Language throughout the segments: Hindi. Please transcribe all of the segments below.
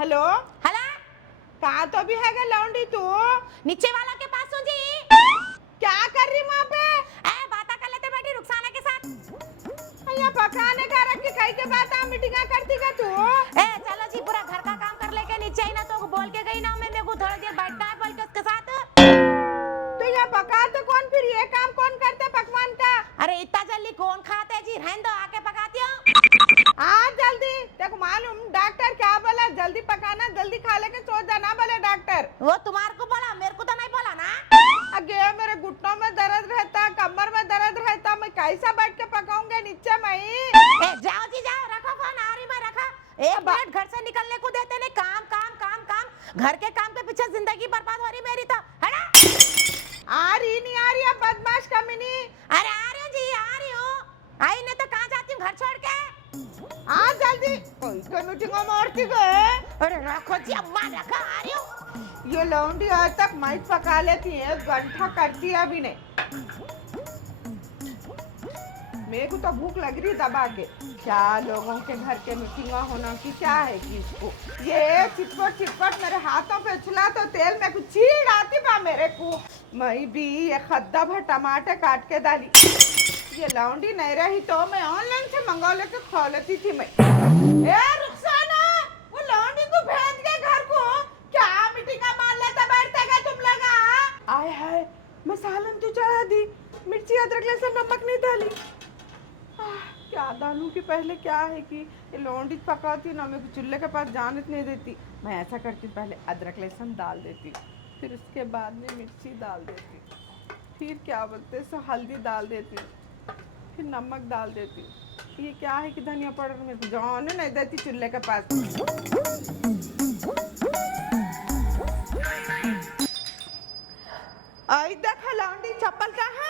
हेलो, हला कहाँ तो भी है लौंडी तू? नीचे वाला के पास हूँ जी। क्या कर रही वहाँ पे? बात कर लेते बैठी रुखसाना के साथ। यहाँ पकाने का रख के कहीं के बात मीटिंग करती का तू? चलो जी, पूरा घर का काम कर लेके नीचे ही ना तो बोल के गई ना, मैं मेरे को थोड़ी देर बैठना है बोल के उसके साथ। तो यहाँ पका तो कौन, फिर ये काम कौन करते पकवान का? अरे इतना जल्दी कौन खाते जी, रहने दो, आके पकाती हूँ। आ जल्दी, देखो मालूम डॉक्टर क्या बोला, जल्दी पकाना जल्दी खा लेके सो जाना बोले डॉक्टर। वो तुम्हारे को बोला, मेरे को तो नहीं बोला ना। अगे मेरे घुटनों में दर्द रहता, कमर में दर्द रहता, मैं कैसा बैठ के पकाऊंगा नीचे मैं? जाओ जी जाओ, रखो फोन, आ रही मैं, रखा। एक मिनट घर से निकलने को देते नहीं, काम काम काम काम, घर के काम के पीछे जिंदगी बर्बाद हो रही मेरी तो। हटा। आ रही नहीं आ रही है बदमाश कमीनी? अरे आ रही हूँ जी, आ रही हूँ। आई नहीं तो कहाँ जाती हूँ घर छोड़ के? आ जल्दी, कोई तो मीटिंग मारती गए। अरे रखो जी अम्मा, रखा, आ रही हूँ। ये लौंडी आज तक माइक पका लेती है, घंटा करती है अभी नहीं। मेरे को तो भूख लग रही दबा के। क्या लोगों के घर के मीटिंग होना की क्या है कि इसको ये चिटपट चिटपट मेरे हाथों पे उछला तो तेल में कुछ चीड़ आती बा मेरे को। मैं भी ये खद्दा भर टमाटर काट के डाली। ये लौंडी नहीं रही तो मैं ऑनलाइन से मंगा लेके खा लेती थी मैं। रुखसाना, वो लौंडी को भेज के घर को। क्या मीटिंग मार लेता बैठता है तुम लगा? आय हाय, मैं सालन तो चढ़ा दी, मिर्ची अदरक लहसुन नमक नहीं डाली। क्या डालूं कि पहले क्या है कि ये लौंडी पकाती ना, मेरे को चूल्हे के पास जाने नहीं देती। मैं ऐसा करती, पहले अदरक लहसुन डाल देती, फिर उसके बाद में मिर्ची डाल देती, फिर क्या बोलते सो हल्दी डाल देती, फिर नमक डाल देती। ये क्या है कि धनिया पाउडर मेरे को जाने नहीं देती चूल्हे के पास। आई देखा लौंडी चप्पल का है।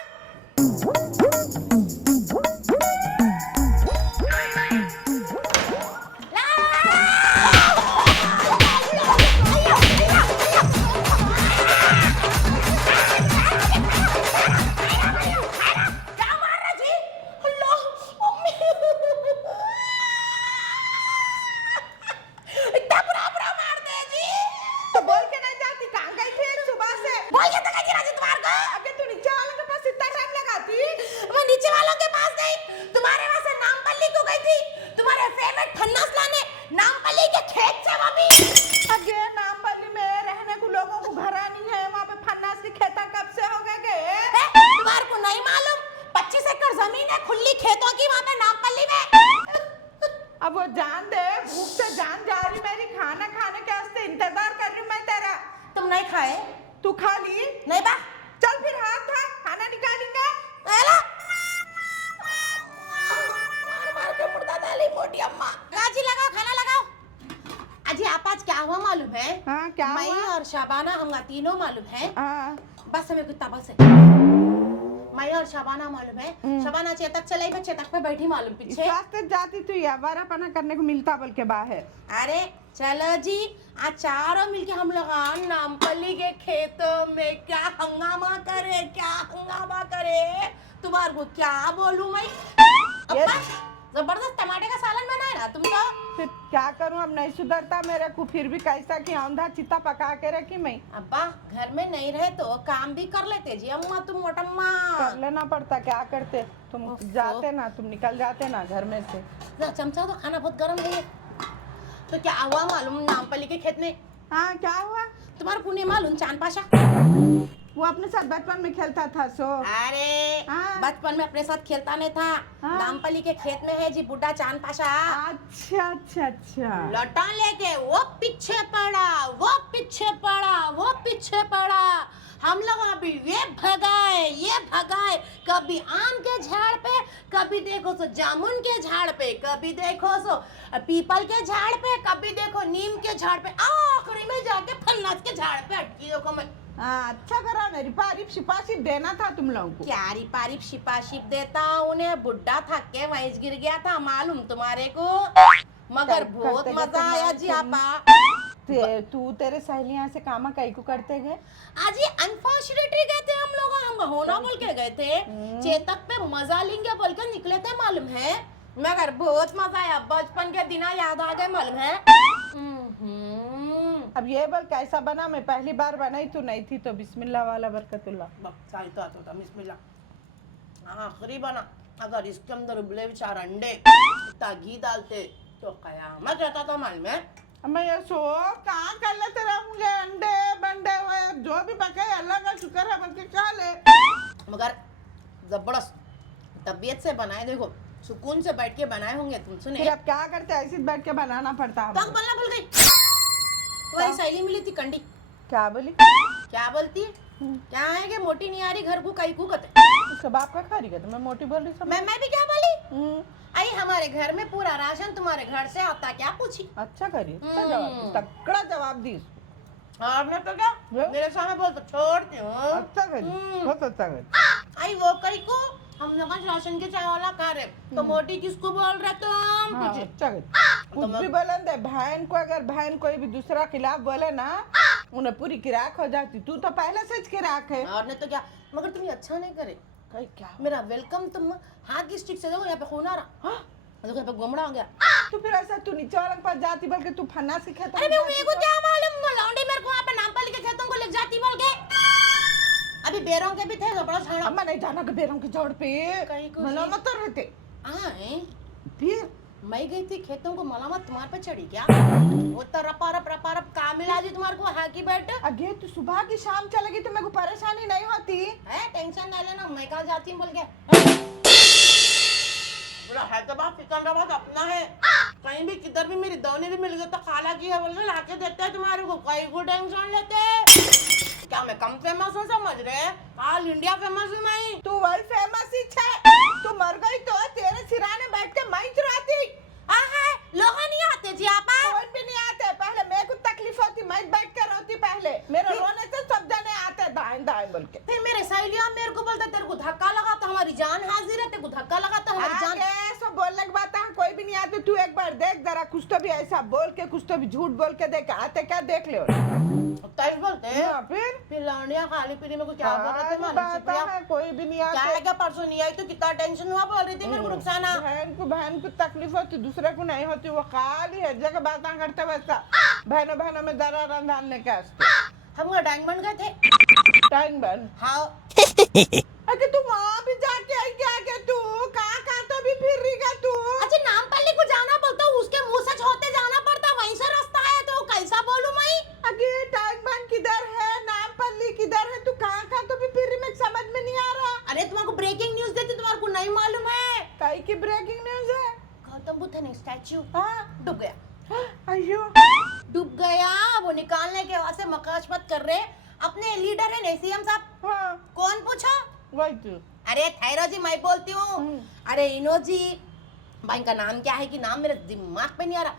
अब वो जान दे, भूख से जान जा रही मेरी, खाना खाने के वास्ते इंतजार कर रही मैं तेरा। तुम नहीं खाए? तू खा ली? नहीं बा। चल फिर हाथ धो, खाना निकालेंगे। मार के मुर्दा डाली मोटी अम्मा। गाजी लगाओ, खाना लगाओ। अजी आप आज क्या हुआ मालूम है? हाँ क्या मैं हुआ? और शाबाना हम तीनों मालूम है। हाँ। बस हमें कुछ बस है। मैं और शाबाना मालूम है, शाबाना चेतक चलाई, मैं चेतक पे बैठी मालूम पीछे। स्वास्थ्य जाती तू यावारापना करने को मिलता बोल के बाहर। अरे चलो जी, आज चारों मिलके हम लोग नामपल्ली के खेतों में क्या हंगामा करे। तुम्हारे को क्या बोलूं मैं? जबरदस्त टमाटे का सालन बनाए ना तुम तो। फिर क्या करूं, अब नहीं सुधरता मेरे को, फिर भी कैसा कि औंधा चिता पका के रखी मैं। अब्बा घर में नहीं रहे तो काम भी कर लेते जी अम्मा, तुम मोटम्मा। कर लेना पड़ता, क्या करते तुम, जाते ना, तुम निकल जाते ना घर में से। चमचा तो खाना बहुत गर्म है। तो क्या हुआ मालूम नामपल्ली के खेत में? हाँ क्या हुआ? तुम्हारे पुणे मालूम चांद पाशा, वो अपने साथ बचपन में खेलता था सो। अरे हाँ। बचपन में अपने साथ खेलता नहीं था। हाँ। नामपल्ली के खेत में है जी बुड्ढा चांद पाशा। अच्छा अच्छा अच्छा। लौटान लेके वो पीछे पड़ा। हम लोग अभी ये भगाए, कभी आम के झाड़ पे, कभी देखो सो जामुन के झाड़ पे, कभी देखो सो पीपल के झाड़ पे, कभी देखो नीम के झाड़ पे, आखिरी में जाके फन्नस के झाड़ पे अटकी। देखो मैं अच्छा करा, रिपारिप सिपासिप देना था तुम लोगों को। क्या रिपारिप शिपाशिप देता, उन्हें बुड्ढा थक के वहीं गिर गया था मालूम तुम्हारे को, मगर बहुत मजा आया जी आपा। तू तेरे सहेलियां से कामा कई को करते गए? आज ये अनफॉर्चुनेटली गए थे हम लोग, हम होना बोल के गए थे, चेतक पे मजा लेंगे बोल के निकले थे मालूम है, मगर बहुत मजा आया, बचपन के दिन याद आ गए मालूम है। अब ये बोल कैसा बना, मैं पहली बार बनाई तू नहीं थी तो बिस्मिल्लाह वाला बरकतुल्लाह। सारी तो आता था बिस्मिल्लाह। हाँ आखिरी बना, अगर इसके अंदर उबले 4 अंडे इतना घी डालते तो कयामत रहता था मालूम है। अब मैं ये सो कहाँ कर लेते रहूंगे, अंडे बंडे हुए जो भी पके अल्लाह का शुक्र है बल्कि खा ले। मगर जबरदस्त तबीयत से बनाए, देखो सुकून से बैठ के बनाए होंगे तुम सुने। फिर अब क्या करते, ऐसे ही बैठ के बनाना पड़ता है। तो हम बोलना भूल गई, तुम्हारी सहेली मिली थी कंडी, क्या बोली? क्या बोलती है, क्या है कि मोटी नहीं आ रही घर को कई कुकत है। सब आपका खा रही है तो मैं मोटी बोल रही सब। मैं भी क्या बोली, आई हमारे घर में पूरा राशन तुम्हारे घर से आता, क्या पूछी। अच्छा करी, अच्छा जवाब दी, तगड़ा जवाब दी। आपने तो क्या मेरे सामने बोल तो छोड़ती हूँ। अच्छा करी, बहुत अच्छा करी। आई वो कई को हम लोग आज राशन के चाय वाला खा रहे, तो मोटी किसको बोल रहे तुम, हाँ, पूछे। अच्छा करी। कुछ भी बोलन दे बहन को, अगर बहन कोई भी दूसरा खिलाफ बोले ना उन्हें पूरी किराक हो जाती। तू तो पहले से किराक है। और नहीं तो क्या, मगर तुम ये अच्छा नहीं करे। कहीं क्या मेरा वेलकम तुम हाथ की स्टिक से देखो, यहाँ पे खून आ रहा। हाँ? देखो यहाँ पे गोमड़ा हो गया। तो फिर ऐसा तू नीचे वाले के पास जाती बल्कि तू फन्ना से खेता। अरे मैं मेरे को क्या मालूम, लौंडी मेरे को यहाँ पे नाम पर लिखे खेतों को ले जाती बोल के। अभी बेरों के भी थे तो बड़ा छाड़ा। अम्मा नहीं जाना के बेरों की जड़ पे कहीं को मलामत तो रहते। आए फिर मैं गई थी खेतों को, मलामत तुम्हारे पे चढ़ी क्या। वो तो रपा रप काम मिला दी तुम्हारे को हाकी बैठ अगे तू सुबह की शाम चलेगी तो मेरे को परेशानी नहीं होती है। टेंशन नहीं लेना, मैं कहाँ जाती हूँ बोल के। पूरा हैदराबाद सिकंदराबाद अपना है, कहीं भी किधर भी मेरी दौनी भी मिल गई तो खाला की है बोल के लाके देते हैं तुम्हारे को, कहीं को टेंशन लेते। क्या मैं कम फेमस हूँ समझ रहे, ऑल इंडिया फेमस हूँ मैं। तू वर्ल्ड फेमस ही छे। तू मर गई तो तेरे सिराने बैठ के मैं चुराती। लोग नहीं आते जी आपा, कौन भी नहीं आते। पहले मेरे को तकलीफ होती, मैं बैठ कर रोती पहले। मेरे रोने से सब जने आते दाएं दाएं बोल के। फिर मेरे सहेलियां मेरे को बोलते तेरे को धक्का लगा तो हमारी जान हाजिर है, तेरे को धक्का लगा तो हमारी जान। आगे सब बोलने की बात है, कोई भी नहीं आते। तू एक बार देख जरा, कुछ तो भी ऐसा बोल के, कुछ तो भी झूठ बोल के देख, आते क्या देख ले। तेज बोलते हैं फिर लौंडिया खाली पीली में को क्या बोल रहे थे मालूम से प्रिया? है, कोई भी नहीं क्या आते। है क्या परसों नहीं आई तो कितना टेंशन हुआ बोल रही थी मेरे को रुखसाना। बहन को तकलीफ होती, दूसरे को नहीं होती। वो खाली है जगह बातें करते वैसा बहनों बहनों में दरार डालने के वास्ते। हम लोग डायमंड गए थे टाइम बन। हाँ अरे तू वहाँ भी जाके आई क्या के, तू कहाँ तो भी फिर रही का तू। अच्छा नामपल्ली को जाना बोलता हूँ, उसके मुंह से होते जाना पड़ता, वहीं से रास्ता है तो कैसा बोलूं मैं। अगे टाइम बन किधर है, नामपल्ली किधर है, तू कहाँ तो भी फिर रही, मैं समझ में नहीं आ रहा। अरे तुम्हारे को ब्रेकिंग न्यूज देती, तुम्हारे को नहीं मालूम है। कहीं की ब्रेकिंग न्यूज है? गौतम बुद्ध ने स्टैच्यू हाँ डूब गया। अयो डूब गया, वो निकालने के वास्ते मकाशमत कर रहे अपने लीडर है सीएम साहब। हाँ कौन पूछा? वही तू। अरे ठहरो जी मैं बोलती हूँ। अरे इनो जी, भाई का नाम क्या है कि नाम मेरे दिमाग पे नहीं आ रहा।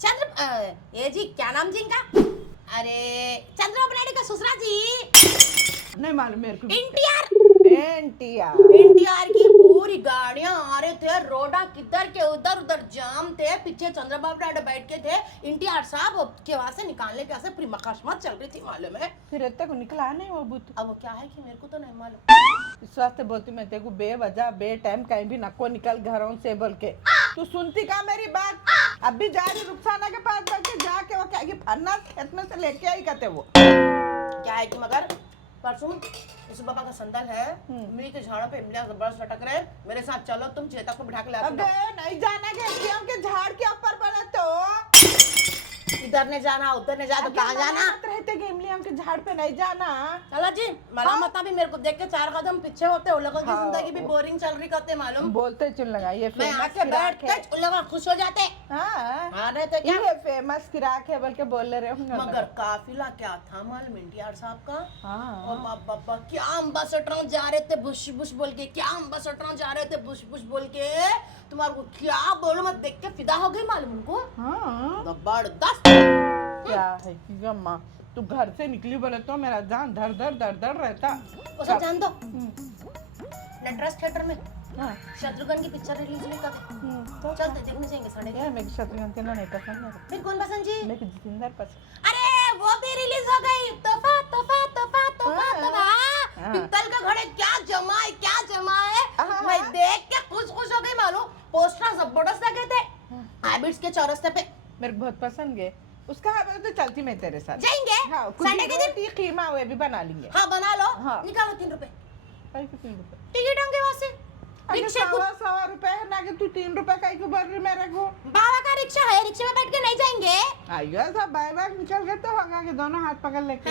चंद्र ये जी क्या नाम जी इनका? अरे चंद्रबाबू नायडू का ससुरा जी, नहीं मालूम मेरे को। एनटीआर। एनटीआर की पूरी गाड़ियां आ रहे थे, रोडा किधर के उधर उधर जाम थे, पीछे चंद्रबाबू नायडू बैठ के थे। एनटीआर साहब के वहां से निकालने के वास्ते पूरी मकाशमत चल रही थी मालूम है। फिर इतना को निकला नहीं वो बूथ। अब वो क्या है कि मेरे को तो नहीं मालूम। इस वास्ते बोलती मैं तेरे को बेवजह बे टाइम कहीं भी नको निकल घरों से बोल के। तू सुनती का मेरी बात? अब भी जा रही रुखसाना के पास बोल के, जाके वो क्या कि फन्ना खेत में से लेके आई कहते वो। क्या है कि मगर परसों इस बाबा का संदल है, इमली के झाड़ों पे इमलियां जबरदस्त लटक रहे। मेरे साथ चलो, तुम चेतक को बिठा के लाओ। अबे नहीं जाना के इमलियों के झाड़ के ऊपर बना तो। इधर ने जाना उधर ने जा तो कहाँ जाना? रहते कि इमलियों के झाड़ पे नहीं जाना। चलो जी मलामत भी मेरे को देख के 4 कदम पीछे होते, उन लोगों की हाँ। जिंदगी भी बोरिंग चल रही करते मालूम। बोलते चुन लगा ये मैं फेमस आके बैठते उन लोग खुश हो जाते। हाँ आ रहे थे क्या? ये फेमस किराक है बोल के बोल रहे होंगे। मगर काफिला क्या था मालूम एनटीआर साहब का? हाँ और बाबा क्या अम्बासडर जा रहे थे बुश बुश बोल के, क्या अम्बासडर जा रहे थे बुश बुश बोल के। तुम्हारे को क्या बोलो, मैं देख के फिदा हो गई मालूम उनको। हाँ जबरदस्त। क्या है कि अम्मा तू घर से निकली बोले तो मेरा जान धर धर दर दर रहता। उसे जान दो, नटराज थिएटर में हाँ शत्रुघ्न की पिक्चर रिलीज हुई कब? तो चलते देखने जाएंगे साढ़े। यार मेरे शत्रुघ्न के नहीं पसंद है। फिर कौन पसंद जी? मेरे को जितेंद्र पसंद। अरे वो भी रिलीज हो गई, तोहफा तोहफा तोहफा तोहफा तोहफा। हाँ। पित्तल का घड़े क्या जमा है, क्या जमा है। हाँ। मैं देख के खुश खुश हो गई मालूम। पोस्टर जबरदस्त लगे थे हैबिट्स के चौरस्ते पे। मेरे को बहुत पसंद है। उसका हमें तो चलती मैं तेरे साथ। जाएंगे हाँ, संडे के दिन। रोटी कीमा वे भी बना लेंगे। हाँ बना लो। हाँ। निकालो 3 रुपए भाई कितने रुपए? टिकट होंगे वहां से। अरे रिक्शा को 1.25 है ना कि तू 3 रुपए का ही को भर रही मेरे को। बाबा का रिक्शा है, रिक्शे में बैठ के नहीं जाएंगे। आइयो सब बाय बाय निकल गए तो होगा कि दोनों हाथ पकड़ लेके।